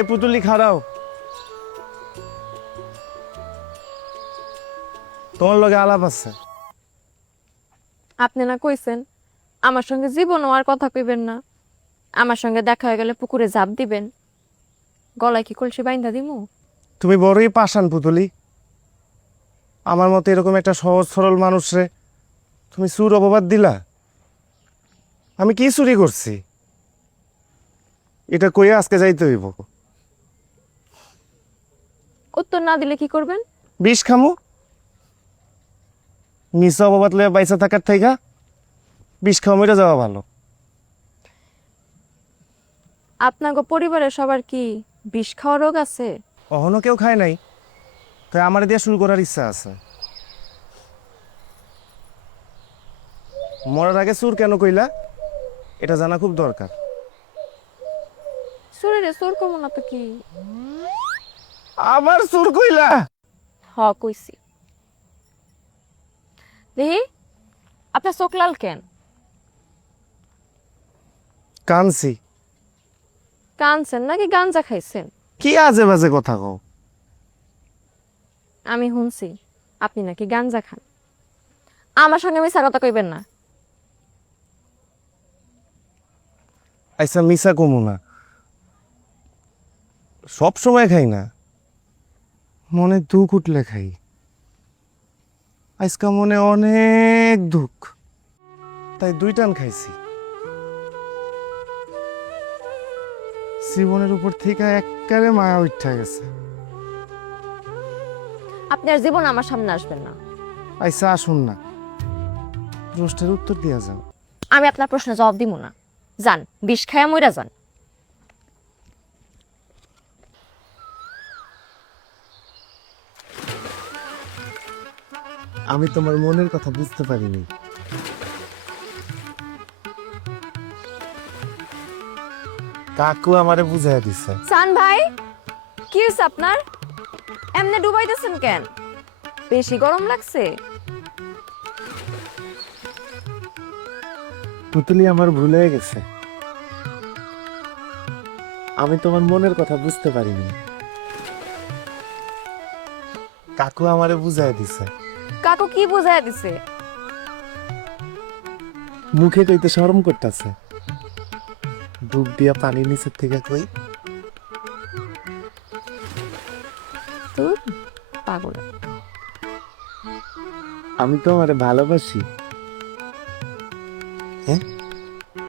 এ পুতুলি খাড়াও, তোমার লগে আলাপ আছে। আপনি না কইছেন আমার সঙ্গে জীবনও আর কথা কইবেন না, আমার সঙ্গে দেখা হয়ে গেলে পুকুরে ঝাঁপ দিবেন। গলায় কি কলসি বাইন্ধা দিমু? তুমি বড়ই পাষাণ পুতুলি। আমার মতো এরকম একটা সহজ সরল মানুষরে তুমি চুর অপবাদ দিলা। আমি কি চুরি করছি এটা কইয়া আজকে যাইতে হইব। উত্তর না দিলে কি করবেন? বিষ খামু। মিশা অপবাদ লইয়া বাইসা থাকার থাইকা বিষ খাওয়া মরে যাওয়া ভালো। আপনাকে পরিবারের সবার কি বিষ খাওয়া রোগ আছে? অহনো কেউ খায় নাই, তাই আমার দিয়ে শুরু করার ইচ্ছা আছে। মরার আগে চুর কেন কইলা এটা জানা খুব দরকার। শরীরে চোর কমো না তো কি? আবার চুর কইলা? হ কইছি। দেখি আপনার চোখ লাল কেন? কানছি। কানছেন নাকি গাঞ্জা খাইছেন? কি আজে বাজে কথা কও। আমি শুনছি আপনি নাকি গাঞ্জা খান। আমার সঙ্গে মিছা কথা কইবেন না। আচ্ছা মিশা কমু না, সব সময় খাই না, মনে দুঃখ উঠলে খাই। আজকা মনে অনেক দুঃখ, তাই 2 টান খাইছি। জীবনের উপর থেকে একবারে মায়া উঠা গেছে। আপনি আর জীবন আমার সামনে আসবেন না। আচ্ছা আসুন না, প্রশ্নের উত্তর দিয়া যাও। আমি আপনার প্রশ্নের জবাব দিব না। যান, বিষ খায়া মইরা যান। আমি তোমার মনের কথা বুঝতে পারিনি। কাকু আমারে বুঝাইয়া দিছে। সান ভাই, কি হয়েছে আপনার? এমনি ডুবাইতেছেন কেন? বেশি গরম লাগছে? পুতুলি আমার ভুল হয়ে গেছে, আমি তোমার মনের কথা বুঝতে পারিনি। কাকু আমারে বুঝাইয়া দিছে। কাকু কি বুঝাইয়া দিছে? মুখে কইতে শরম করতেছে, বুক দিয়া পানি নিচের থেকে কই। তুই পাগল। আমি তো আমারে ভালোবাসি। হ্যাঁ